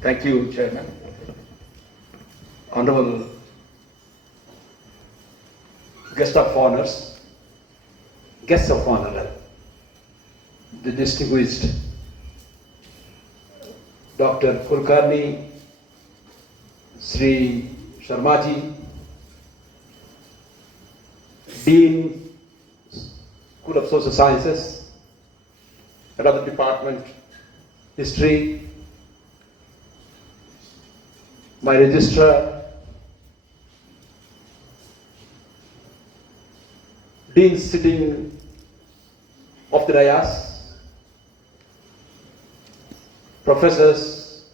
Thank you, Chairman. Honorable guests of honor, the distinguished Dr. Kulkarni, Sri Sharmaji, Dean, School of Social Sciences, another department, History, my Registrar, Dean sitting of the dais, professors,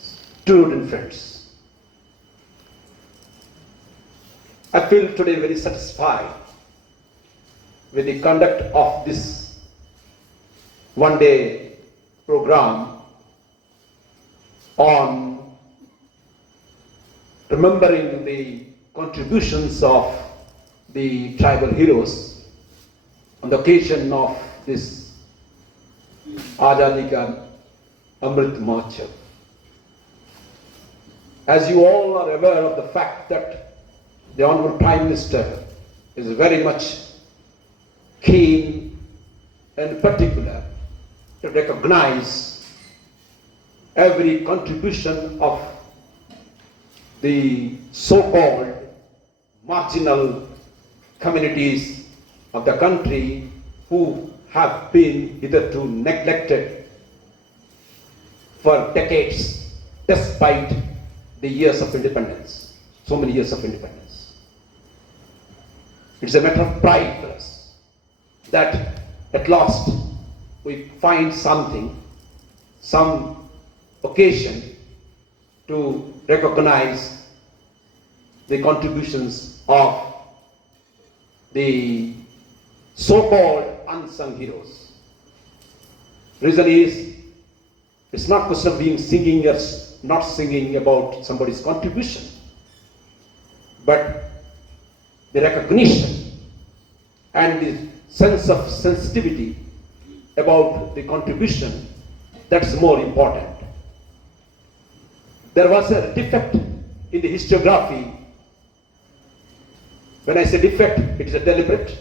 student friends. I feel today very satisfied with the conduct of this one-day program on remembering the contributions of the tribal heroes on the occasion of this Azadi Ka Amrit Mahotsav. As you all are aware of the fact that the Honorable Prime Minister is very much keen and particular to recognize every contribution of the so-called marginal communities of the country who have been hitherto neglected for decades despite the years of independence, so many years of independence. It's a matter of pride for us that at last we find something, some occasion to recognize the contributions of the so-called unsung heroes. Reason is, it's not question of being singing or not singing about somebody's contribution, but the recognition and the sense of sensitivity about the contribution that's more important. There was a defect in the historiography. When I say defect, it is a deliberate,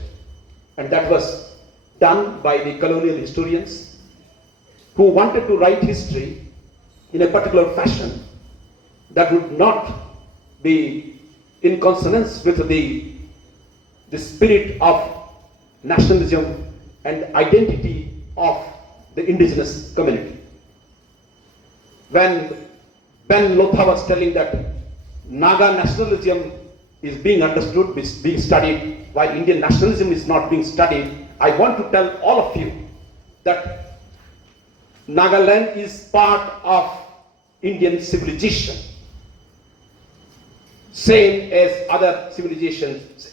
and that was done by the colonial historians who wanted to write history in a particular fashion that would not be in consonance with the spirit of nationalism and identity of the indigenous community. When Ben Lotha was telling that Naga nationalism is being understood, is being studied, while Indian nationalism is not being studied, I want to tell all of you that Nagaland is part of Indian civilization, same as other civilizations,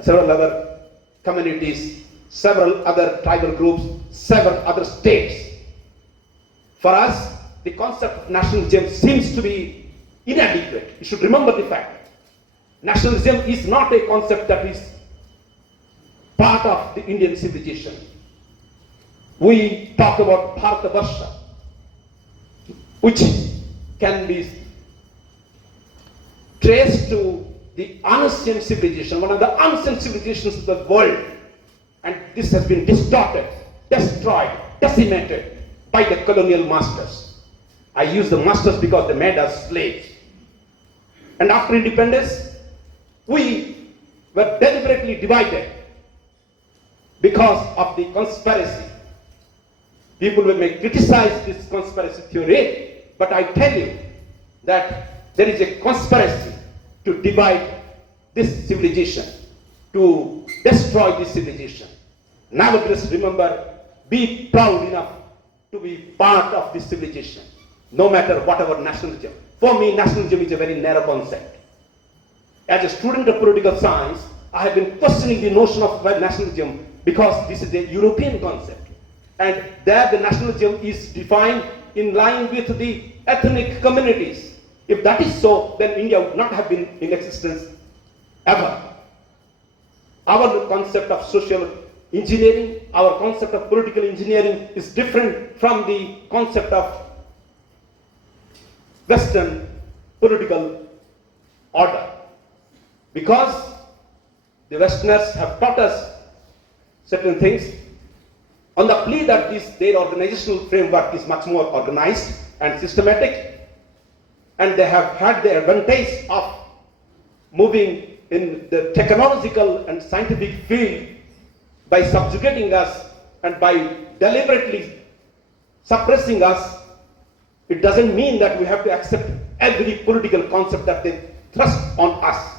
several other communities, several other tribal groups, several other states. For us, the concept of nationalism seems to be inadequate. You should remember the fact. Nationalism is not a concept that is part of the Indian civilization. We talk about Bharatavarsha, which can be traced to the ancient civilization, one of the ancient civilizations of the world, and this has been distorted, destroyed, decimated by the colonial masters. I use the masters because they made us slaves. And after independence, we were deliberately divided because of the conspiracy. People may criticize this conspiracy theory, but I tell you that there is a conspiracy to divide this civilization, to destroy this civilization. Nevertheless, remember, be proud enough to be part of this civilization, no matter whatever nationalism. For me, nationalism is a very narrow concept. As a student of political science, I have been questioning the notion of nationalism because this is a European concept. And there the nationalism is defined in line with the ethnic communities. If that is so, then India would not have been in existence ever. Our concept of social engineering, our concept of political engineering is different from the concept of Western political order. Because the Westerners have taught us certain things on the plea that their organizational framework is much more organized and systematic, and they have had the advantage of moving in the technological and scientific field by subjugating us and by deliberately suppressing us. It doesn't mean that we have to accept every political concept that they thrust on us.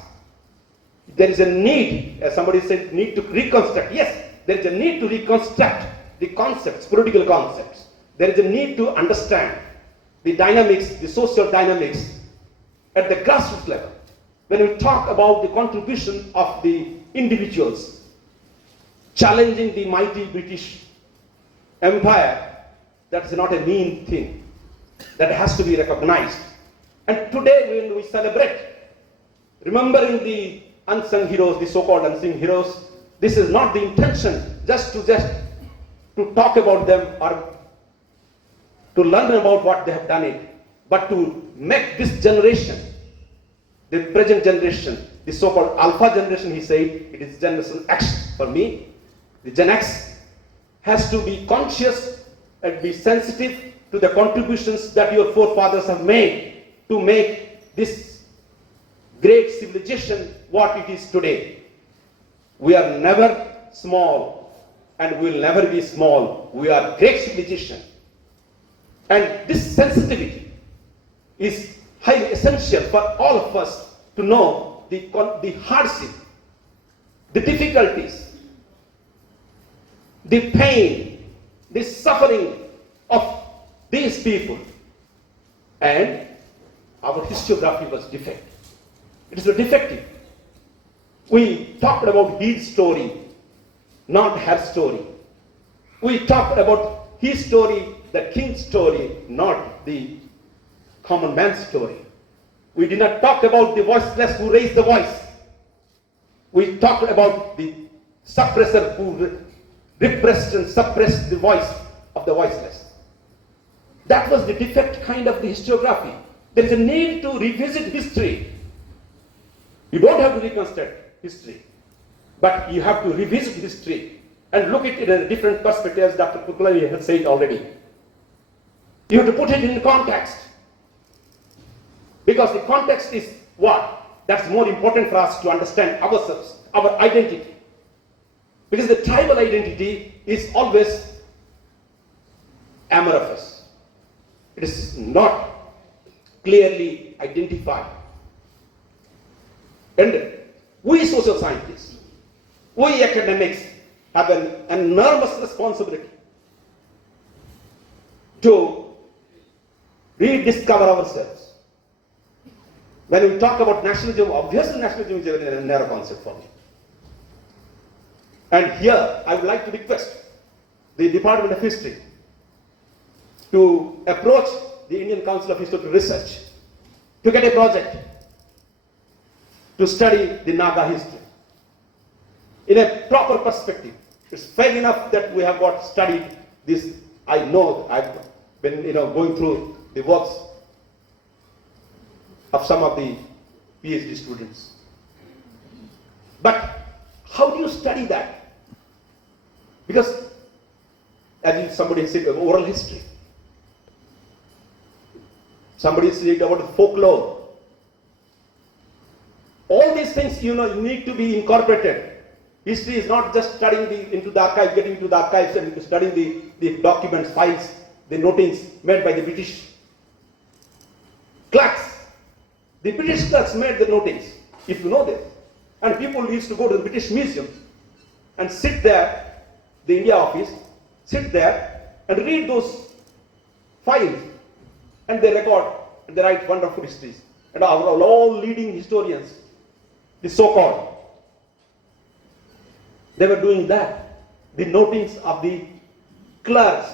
There is a need, as somebody said, need to reconstruct. Yes, there is a need to reconstruct the concepts, political concepts. There is a need to understand the dynamics, the social dynamics at the grassroots level. When we talk about the contribution of the individuals challenging the mighty British Empire, that's not a mean thing. That has to be recognized. And today when we celebrate, remembering the unsung heroes, the so-called unsung heroes, this is not the intention just to talk about them or to learn about what they have done it, but to make this generation, the present generation, the so-called alpha generation, he said, it is generation X for me. The Gen X has to be conscious and be sensitive to the contributions that your forefathers have made to make this great civilization what it is today. We are never small and will never be small. We are great civilization. And this sensitivity is highly essential for all of us to know the hardship, the difficulties, the pain, the suffering of these people. And our historiography was defective. It is a defective. We talked about his story, not her story. We talked about his story, the king's story, not the common man's story. We did not talk about the voiceless who raised the voice. We talked about the suppressor who repressed and suppressed the voice of the voiceless. That was the defect kind of the historiography. There is a need to revisit history. You don't have to reconstruct history, but you have to revisit history and look at it in a different perspective, as Dr. Pukulani has said already. You have to put it in context. Because the context is what? That's more important for us to understand ourselves, our identity. Because the tribal identity is always amorphous. It is not clearly identified. And we social scientists, we academics have an enormous responsibility to rediscover ourselves. When we talk about nationalism, obviously nationalism is a narrow concept for me. And here I would like to request the Department of History to approach the Indian Council of Historical Research to get a project to study the Naga history in a proper perspective. It's fair enough that we have got studied this. I know I've been going through the works of some of the PhD students. But how do you study that? Because, as somebody said, oral history. Somebody said about folklore. All these things, need to be incorporated. History is not just studying into the archives, getting into the archives and studying the documents, files, the notings made by the British clerks. The British clerks made the notings, if you know this. And people used to go to the British Museum and sit there, the India office, sit there and read those files. And they record, and they write wonderful histories. And all leading historians, the so-called, they were doing that. The notings of the clerks.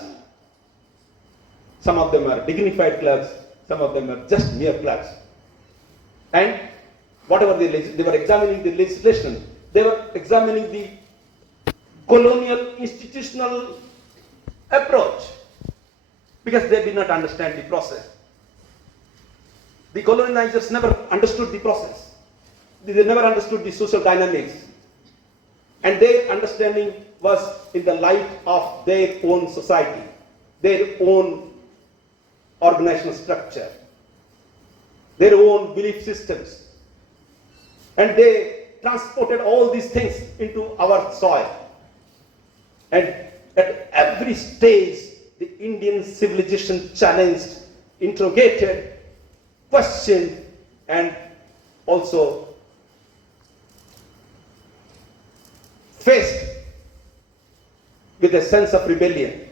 Some of them are dignified clerks, some of them are just mere clerks. And whatever they were examining the legislation, they were examining the colonial institutional approach, because they did not understand the process. The colonizers never understood the process. They never understood the social dynamics. And their understanding was in the light of their own society, their own organizational structure, their own belief systems. And they transported all these things into our soil. And at every stage, the Indian civilization challenged, interrogated, questioned, and also faced with a sense of rebellion.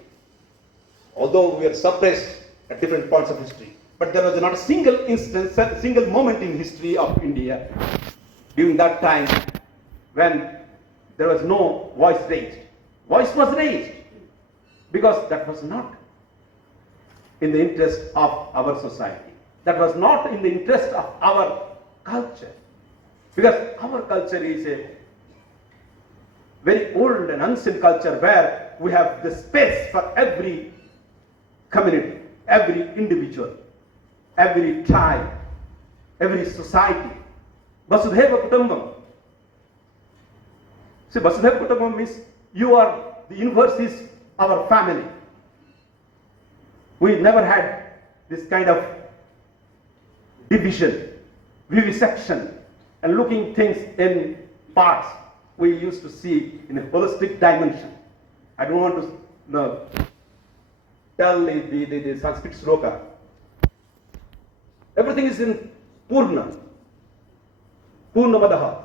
Although we are suppressed at different points of history, but there was not a single instance, a single moment in history of India during that time when there was no voice raised. Voice was raised because that was not in the interest of our society. That was not in the interest of our culture. Because our culture is a very old and ancient culture where we have the space for every community, every individual, every tribe, every society. Vasudhaiva Kutumbam. See, Vasudhaiva Kutumbam means the universe is our family. We never had this kind of division, vivisection, and looking things in parts. We used to see in a holistic dimension. I don't want to tell the Sanskrit sloka. Everything is in Purna. Purnamadaha,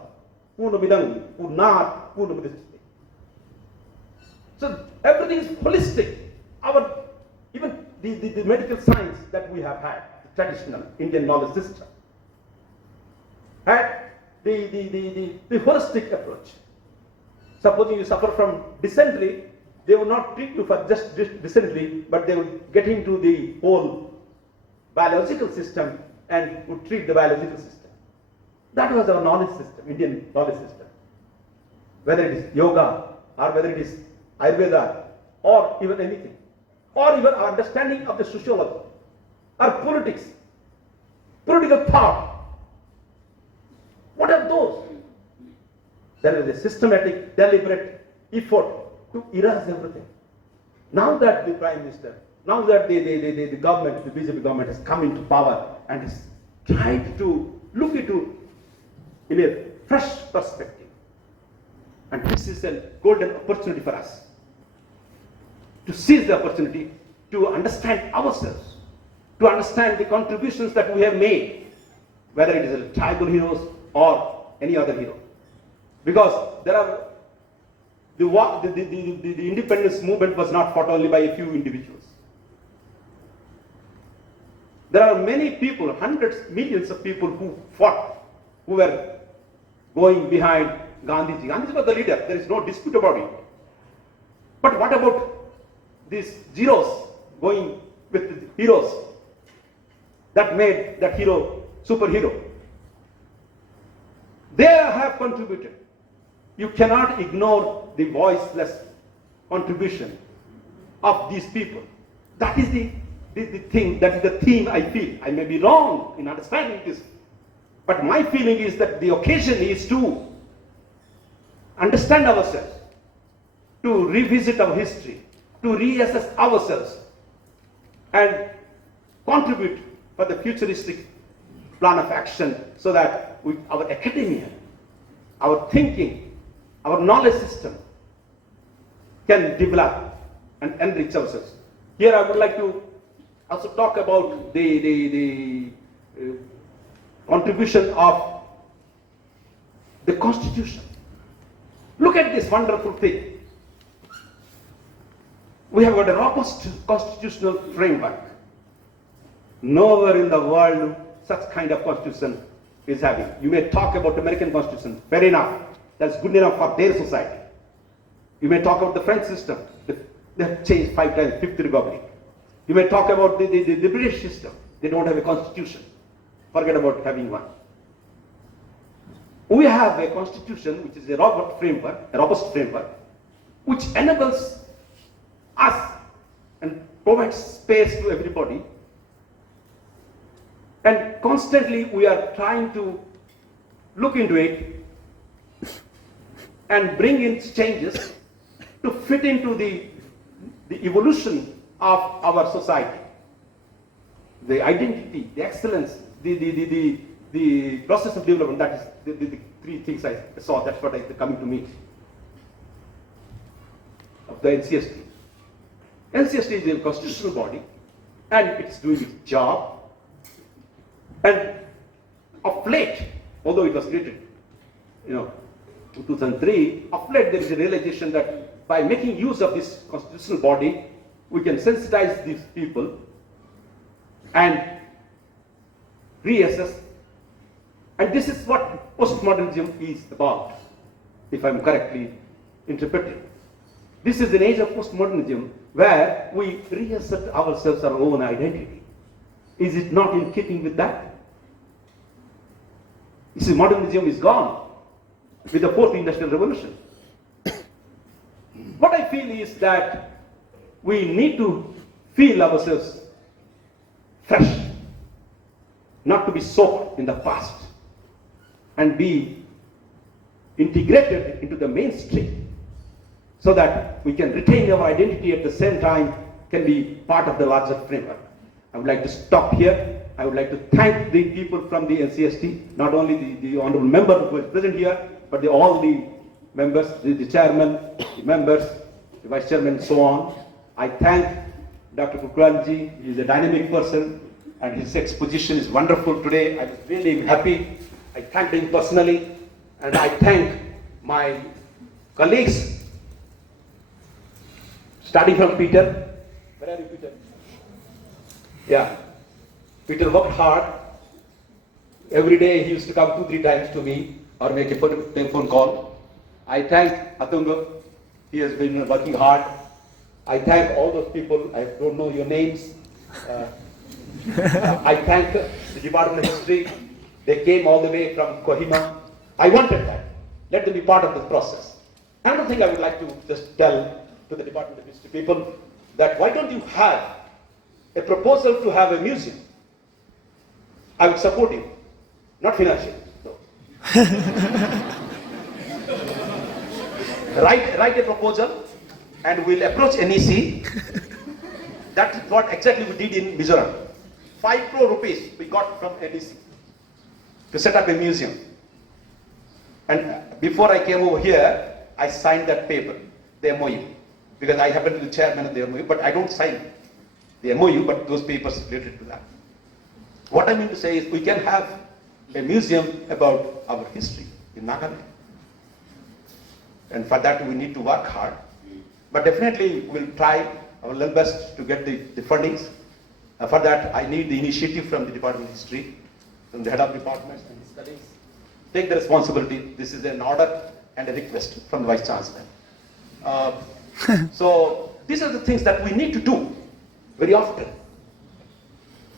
Purnamidam, Purnat, Purnamidasti. So everything is holistic. Even the medical science that we have had, the traditional Indian knowledge system, had the holistic approach. Supposing you suffer from dysentery, they will not treat you for just dysentery, but they will get into the whole biological system and would treat the biological system. That was our knowledge system, Indian knowledge system. Whether it is yoga, or whether it is Ayurveda, or even anything, or even our understanding of the sociology, or politics, political thought. What are those? There is a systematic, deliberate effort to erase everything. Now that the Prime Minister, now that the government, the BJP government has come into power and has tried to look into in a fresh perspective. And this is a golden opportunity for us to seize the opportunity to understand ourselves, to understand the contributions that we have made, whether it is a tribal heroes or any other hero. Because there are the independence movement was not fought only by a few individuals. There are many people, hundreds, millions of people who fought, who were going behind Gandhiji. Gandhiji was the leader, there is no dispute about it. But what about these zeros going with the heroes that made that hero superhero? They have contributed. You cannot ignore the voiceless contribution of these people. That is the thing, that is the theme I feel. I may be wrong in understanding this, but my feeling is that the occasion is to understand ourselves, to revisit our history, to reassess ourselves, and contribute for the futuristic plan of action so that our academia, our thinking, our knowledge system can develop and enrich ourselves. Here I would like to also talk about the contribution of the Constitution. Look at this wonderful thing. We have got a robust constitutional framework. Nowhere in the world such kind of constitution is having. You may talk about American Constitution, fair enough. That's good enough for their society. You may talk about the French system. They have changed 5 times, Fifth Republic. You may talk about the British system. They don't have a constitution. Forget about having one. We have a constitution which is a robust framework, which enables us and provides space to everybody. And constantly we are trying to look into it and bring in changes to fit into the evolution of our society. The identity, the excellence, the process of development, that is the three things I saw, that's what is coming to me. Of the NCST. NCST is a constitutional body and it's doing its job. And of late, although it was created, in 2003, of late there is a realization that by making use of this constitutional body, we can sensitize these people and reassess. And this is what postmodernism is about, if I'm correctly interpreting. This is an age of postmodernism where we reassert ourselves, our own identity. Is it not in keeping with that? You see, modernism is gone with the fourth industrial revolution. What I feel is that we need to feel ourselves fresh, not to be soaked in the past, and be integrated into the mainstream so that we can retain our identity at the same time, can be part of the larger framework. I would like to stop here. I would like to thank the people from the NCST, not only the honorable member who is present here, but all the members, the chairman, the members, the vice chairman, and so on. I thank Dr. Kukranji. He is a dynamic person and his exposition is wonderful today. I was really happy. I thanked him personally, and I thank my colleagues, starting from Peter. Where are you, Peter? Yeah. Peter worked hard. Every day he used to come 2-3 times to me or make a phone call. I thank Athungo. He has been working hard. I thank all those people. I don't know your names. I thank the Department of History. They came all the way from Kohima. I wanted that. Let them be part of this process. Another thing I would like to just tell to the Department of History people, that why don't you have a proposal to have a museum? I would support you, not financially. No. write a proposal and we'll approach NEC. That's what exactly we did in Mizoram. 5 crore rupees we got from NEC to set up a museum. And before I came over here, I signed that paper, the MOU, because I happen to be the chairman of the MOU, but I don't sign the MOU, but those papers related to that. What I mean to say is we can have a museum about our history in Nagaland. And for that we need to work hard. But definitely we'll try our level best to get the fundings. For that I need the initiative from the Department of History, from the head of departments and his colleagues. Take the responsibility. This is an order and a request from the Vice Chancellor. So these are the things that we need to do very often.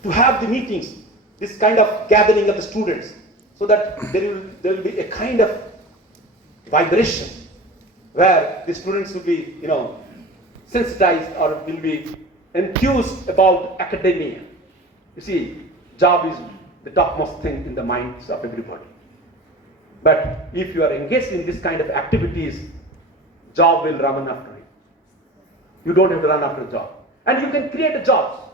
To have the meetings, this kind of gathering of the students, so that there will be a kind of vibration where the students will be, sensitized or will be enthused about academia. You see, job is the topmost thing in the minds of everybody. But if you are engaged in this kind of activities, job will run after you. You don't have to run after a job. And you can create a job.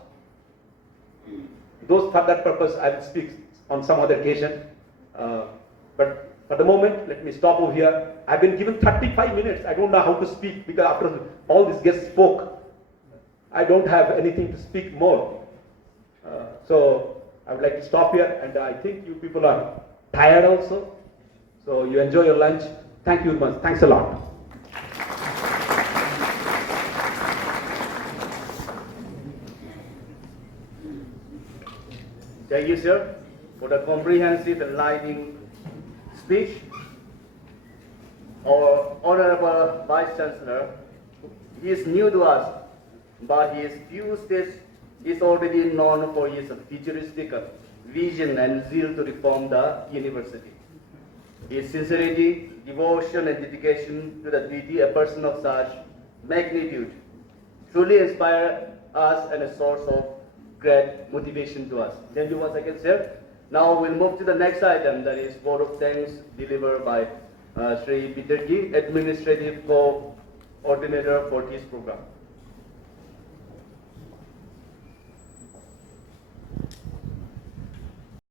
For that purpose, I will speak on some other occasion. But for the moment, let me stop over here. I've been given 35 minutes. I don't know how to speak because after all these guests spoke, I don't have anything to speak more. So I would like to stop here, and I think you people are tired also. So you enjoy your lunch. Thank you very much. Thanks a lot. Thank you, sir, for the comprehensive, enlightening speech. Our Honorable Vice Chancellor, he is new to us, but his views is already known for his futuristic vision and zeal to reform the university. His sincerity, devotion, and dedication to the duty, a person of such magnitude, truly inspire us and a source of great motivation to us. Thank you once again, sir. Now we'll move to the next item, that is vote of thanks delivered by Sri Peter Gi, Administrative Co-ordinator for this program.